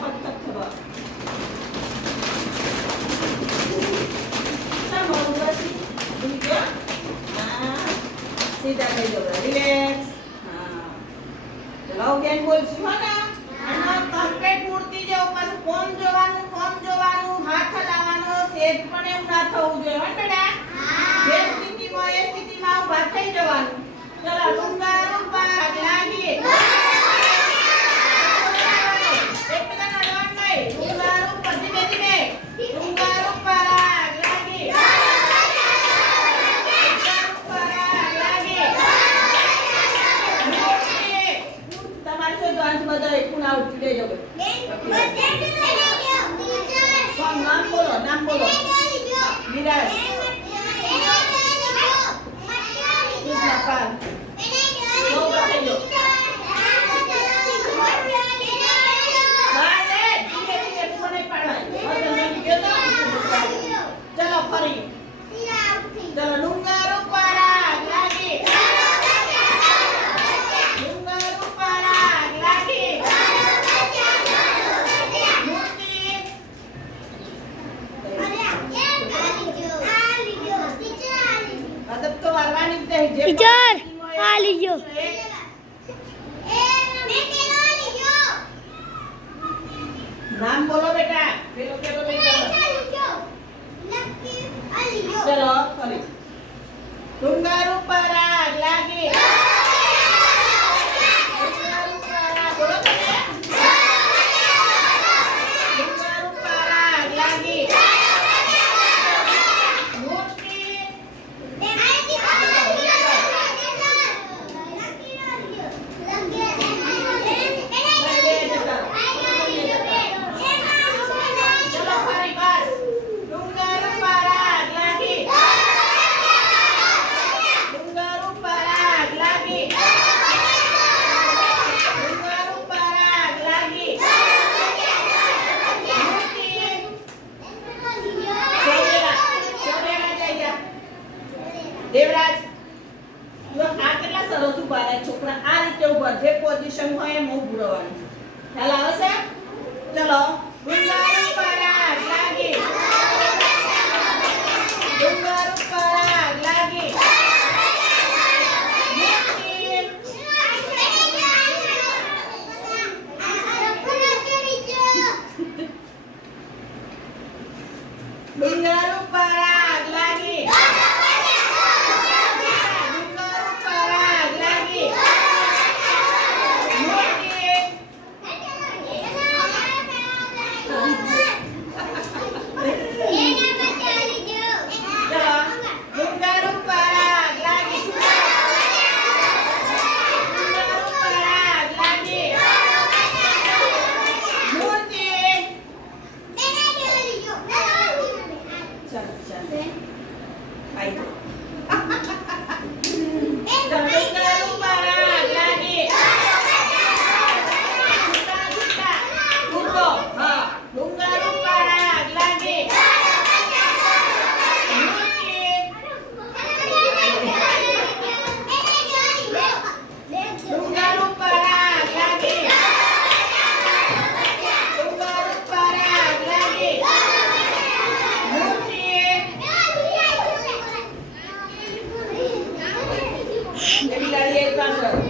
પત્તક થવા સમો બસી દીજો હા સીધા થઈ જાવ રિલેક્સ હા ચલો કેન બોલશું હો ને અને કમ્પ્લીટ મૂર્તિ જેવું પાછું ફોન જોવાનું હાથ હલાવવાનો સેજ પણ એવું ના થવું જોઈએ હો બેટા જે સ્થિતિમાં એ સ્થિતિમાં ઊભા થઈ જવાનું ચલો ડુંગર ઉપર લાગી એકબીજાના અડવાન નહીં ડુંગર ઉપર ધીમે ધીમે ડુંગર ઉપર લાગી ડુંગર ઉપર લાગી તમારે શોધવાનું બધા એક ખૂણા ઉઠી લેજો નામ બોલો વિરાજ કૃષ્ણ પાલ ચલો ફરી ચલો ડુંગર ઉપર લાગી ડુંગર ઉપર લાગી મૂર્તિ અદબ તો વારવાની જ નહીં ટીચર આ લીજો નામ બોલો બેટા પેલો ચલો ફરી ડુંગર ઉપર આગ લાગી ડુંગર ઉપર આગ બોલો બેટા ડુંગર ઉપર આગ લાગી મૂર્તિ ચલો ફરી બસ ડુંગર ઉપર આગ લાગી ડુંગર ઉપર આગ લાગી ડુંગર ઉપર આગ લાગી મૂર્તિ સોરેલા જઈ જા દેવરાજ જો આ કેટલા સરસ ઉભા રહ્યા છોકરા આ રીતે ઉભા જે પોઝિશન હોય એમ ઊભું રહેવાનું ખ્યાલ આવે છે ચલો ડુંગર ઉપર આગ લાગી ડુંગર ઉપર આગ લાગી મૂર્તિ ડુંગર ઉપર આગ લાગી ડુંગર ઉપર આગ લાગી મૂર્તિ ચલો ડુંગર ઉપર આગ લાગી ડુંગર ઉપર આગ લાગી મૂર્તિ ચાલ આઈ ચલો ડુંગર ઉપર આગ લાગી ઉડો હા ડુંગર ઉપર આગ લાગી મૂર્તિ ડુંગર ઉપર આગ લાગી ડુંગર ઉપર આગ લાગી મૂર્તિ એવી ગાડી એક પાછળ